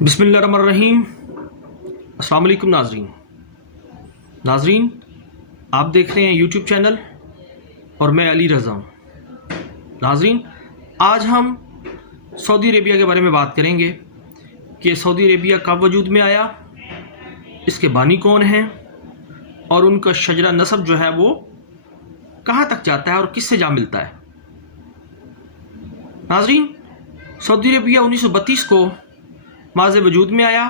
बिस्मिल्लाहिर्रहमानिर्रहीम। अस्सलाम वालेकुम नाजरीन, आप देख रहे हैं यूट्यूब चैनल और मैं अली रज़ा हूँ। नाजरीन, आज हम सऊदी अरेबिया के बारे में बात करेंगे कि सऊदी अरेबिया कब वजूद में आया, इसके बानी कौन हैं और उनका शजरा नसब जो है वो कहाँ तक जाता है और किससे जा मिलता है। नाजरीन, सऊदी अरेबिया 1932 को माज़ वजूद में आया।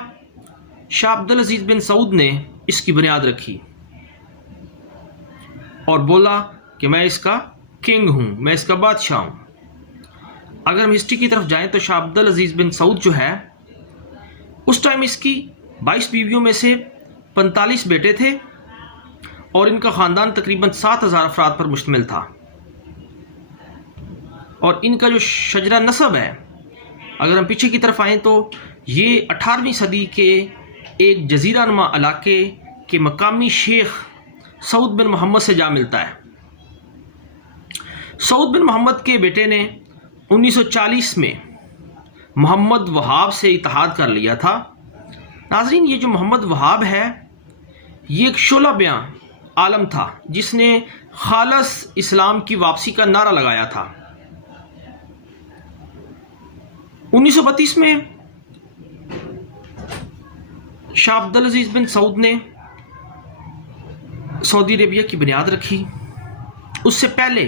शाह अब्दुल अजीज़ बिन सऊद ने इसकी बुनियाद रखी और बोला कि मैं इसका किंग हूँ, मैं इसका बादशाह हूँ। अगर हम हिस्ट्री की तरफ जाएं तो शाह अब्दुल अजीज़ बिन सऊद जो है उस टाइम इसकी 22 बीवियों में से 45 बेटे थे और इनका ख़ानदान तकरीबन 7000 अफराद पर मुश्तमिल था। और इनका जो शजरा नसब है, अगर हम पीछे की तरफ आएँ तो ये 18वीं सदी के एक जजीरा नुमा इलाके के मकामी शेख सऊद बिन मोहम्मद से जा मिलता है। सऊद बिन मोहम्मद के बेटे ने 1940 में मोहम्मद वहाब से इत्तेहाद कर लिया था। नाज़रीन, ये जो मोहम्मद वहाब है ये एक शोला बयां आलम था जिसने खालस इस्लाम की वापसी का नारा लगाया था। 1932 में शाह अब्दुल अजीज़ बिन सऊद ने सऊदी अरेबिया की बुनियाद रखी। उससे पहले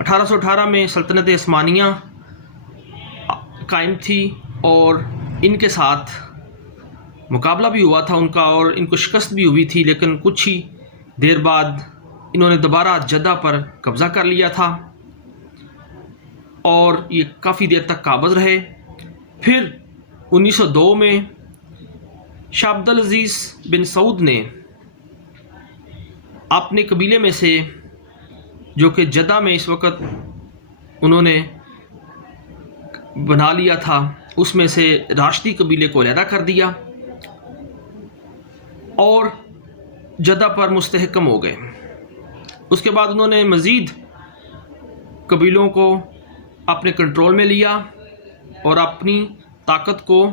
1818 में सल्तनत उस्मानिया कायम थी और इनके साथ मुकाबला भी हुआ था उनका और इनको शिकस्त भी हुई थी, लेकिन कुछ ही देर बाद इन्होंने दोबारा जद्दा पर कब्ज़ा कर लिया था और ये काफ़ी देर तक काबज़ रहे। फिर 1902 में शाह अब्दुल अजीज़ बिन सऊद ने अपने कबीले में से, जो कि जद्दा में इस वक्त उन्होंने बना लिया था, उसमें से राशिदी कबीले को अलहदा कर दिया और जद्दा पर मुस्तहकम हो गए। उसके बाद उन्होंने मज़ीद कबीलों को अपने कंट्रोल में लिया और अपनी ताकत को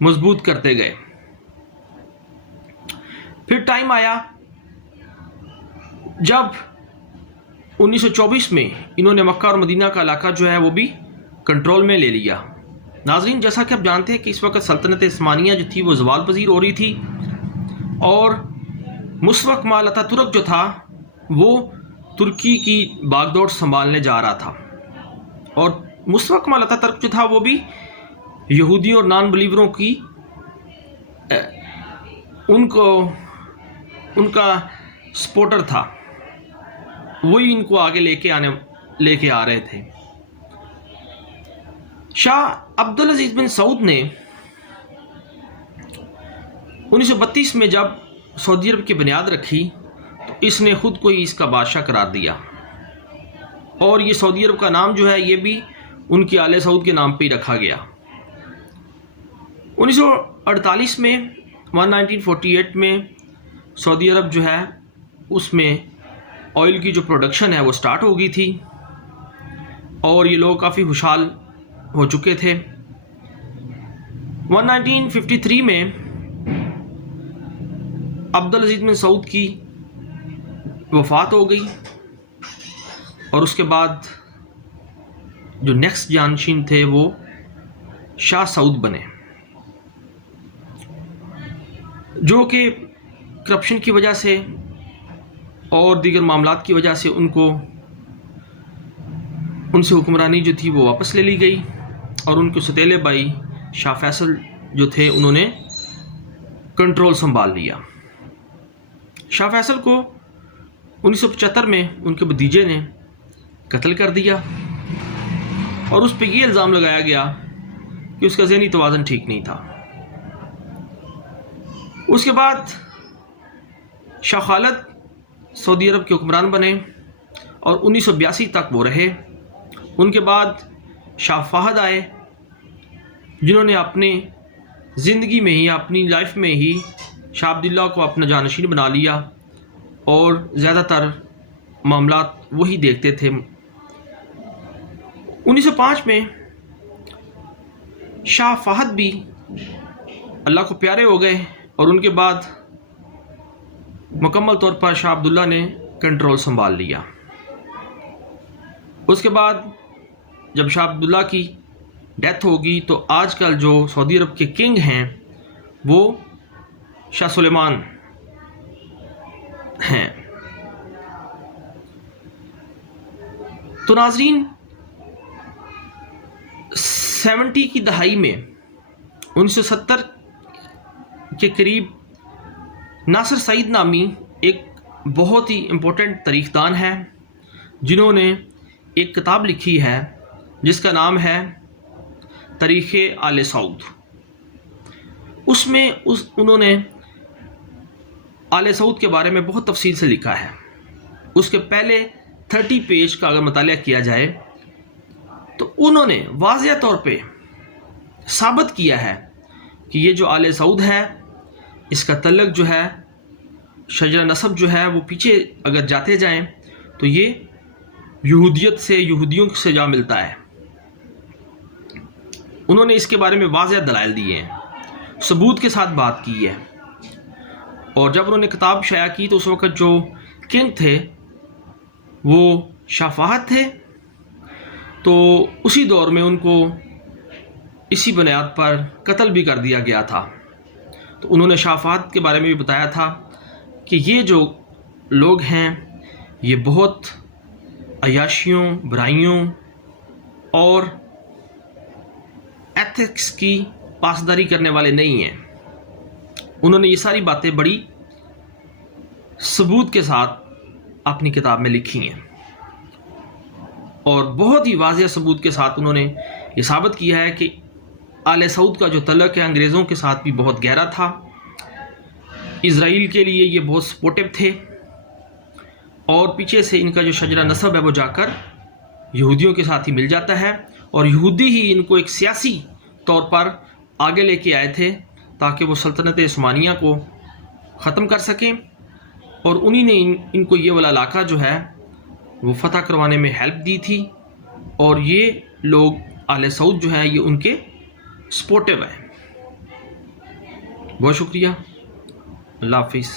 मजबूत करते गए। फिर टाइम आया जब 1924 में इन्होंने मक्का और मदीना का इलाका जो है वो भी कंट्रोल में ले लिया। नाज़रीन, जैसा कि आप जानते हैं कि इस वक्त सल्तनत उस्मानिया जो थी वो ज़वाल पज़ीर हो रही थी और मुशफ़क़ कमाल अतातुर्क जो था वो तुर्की की बागडोर संभालने जा रहा था और मुशफ़क़ कमाल अतातुर्क जो था वो भी यहूदियों और नॉन बिलीवरों की उनका सपोर्टर था, वही इनको आगे लेके आ रहे थे। शाह अब्दुल अजीज़ बिन सऊद ने 1932 में जब सऊदी अरब की बुनियाद रखी तो इसने ख़ुद को ही इसका बादशाह करार दिया और ये सऊदी अरब का नाम जो है ये भी उनकी आले सऊद के नाम पे ही रखा गया। 1948 में 1948 में सऊदी अरब जो है उसमें ऑयल की जो प्रोडक्शन है वो स्टार्ट हो गई थी और ये लोग काफ़ी खुशहाल हो चुके थे। 1953 में अब्दुल अजीज़ बिन सऊद की वफ़ात हो गई और उसके बाद जो नेक्स्ट जानशीन थे वो शाह सऊद बने, जो कि करप्शन की वजह से और दीगर मामलात की वजह से उनसे हुक्मरानी जो थी वो वापस ले ली गई और उनके सतीले भाई शाह फैसल जो थे उन्होंने कंट्रोल संभाल लिया। शाह फैसल को 1975 में उनके भतीजे ने कत्ल कर दिया और उस पर यह इल्ज़ाम लगाया गया कि उसका ज़हनी तवाज़ुन ठीक नहीं था। उसके बाद शाह खालिद सऊदी अरब के हुक्मरान बने और 1982 तक वो रहे। उनके बाद शाह फहद आए जिन्होंने अपने ज़िंदगी में ही, अपनी लाइफ में ही शाह अब्दुल्ला को अपना जानशीन बना लिया और ज़्यादातर मामलात वही देखते थे। 1905 में शाह फहद भी اللہ کو پیارے ہو گئے اور ان کے بعد مکمل طور پر شاہ عبداللہ نے کنٹرول سنبھال لیا۔ اس کے بعد جب شاہ عبداللہ کی ڈیتھ ہوگی تو آج کل جو سعودی عرب کے کنگ ہیں وہ شاہ سلیمان ہیں۔ تو ناظرین، 70 کی دہائی میں 1970 کے قریب ناصر سعید نامی ایک بہت ہی امپورٹنٹ تاریخ دان ہے جنہوں نے ایک کتاب لکھی ہے جس کا نام ہے تاریخ آل سعود۔ اس میں انہوں نے آل سعود کے بارے میں بہت تفصیل سے لکھا ہے۔ اس کے پہلے 30 پیج کا اگر مطالعہ کیا جائے تو انہوں نے واضح طور پہ ثابت کیا ہے کہ یہ جو آل سعود ہے اس کا تعلق جو ہے شجرہ نسب جو ہے وہ پیچھے اگر جاتے جائیں تو یہ یہودیت سے، یہودیوں سے جا ملتا ہے۔ انہوں نے اس کے بارے میں واضح دلائل دیے ہیں، ثبوت کے ساتھ بات کی ہے۔ اور جب انہوں نے کتاب شائع کی تو اس وقت جو کنگ تھے وہ شاہ فہد تھے، تو اسی دور میں ان کو اسی بنیاد پر قتل بھی کر دیا گیا تھا۔ تو انہوں نے شاہ فہد کے بارے میں بھی بتایا تھا کہ یہ جو لوگ ہیں یہ بہت عیاشیوں، برائیوں اور ایتھکس کی پاسداری کرنے والے نہیں ہیں۔ انہوں نے یہ ساری باتیں بڑی ثبوت کے ساتھ اپنی کتاب میں لکھی ہیں اور بہت ہی واضح ثبوت کے ساتھ انہوں نے یہ ثابت کیا ہے کہ آل سعود کا جو تعلق ہے انگریزوں کے ساتھ بھی بہت گہرا تھا۔ اسرائیل کے لیے یہ بہت سپورٹیو تھے اور پیچھے سے ان کا جو شجرہ نسب ہے وہ جا کر یہودیوں کے ساتھ ہی مل جاتا ہے، اور یہودی ہی ان کو ایک سیاسی طور پر آگے لے کے آئے تھے تاکہ وہ سلطنت عثمانیہ کو ختم کر سکیں، اور انہی نے ان کو یہ والا علاقہ جو ہے وہ فتح کروانے میں ہیلپ دی تھی، اور یہ لوگ آل سعود جو ہیں یہ ان کے سپورٹیو ہیں۔ بہت شکریہ، اللہ حافظ۔